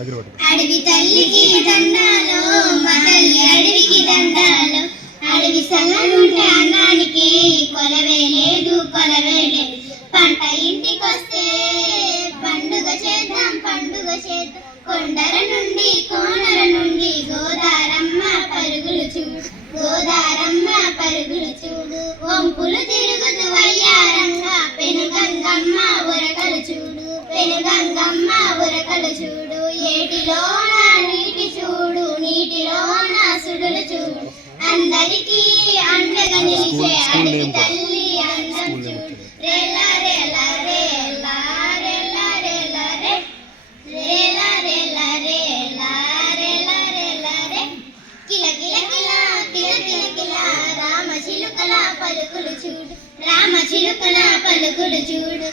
అడవి తల్లికి దండాలు, మా తల్లి అడవికి దండాలు. అడవి సల్లగుంటే అన్నానికి కొలవే లేదు, కొలవే లేదు. పంట ఇంటికొస్తే పండుగ చేద్దాం, పండుగ చేద్దాం. కొండల నుండి కోనల నుండి గోదారమ్మ పరుగులు చూడు, గోదారమ్మ పరుగులు చూడు. వంపులు తిరుగుతూ వయ్యారంగా పెనుగంగమ్మ ఉరకలు చూడు, పెనుగంగమ్మ ఉరకలు చూడు. ఏటిలోన నీటి చూడు, నీటిలోన సుడులు చూడు. అందరికీ అండగా నిలిచే అడవి తల్లి అందం చూడు. రేలా రేలా రేలా రేలా రేలా రే, రేలా రేలా రేలా రేలా రేలా రే. కిల కిల కిల కిల కిల కిల రామ చిలుకల పలుకులు చూడు, రామ చిలుకల పలుకులు చూడు.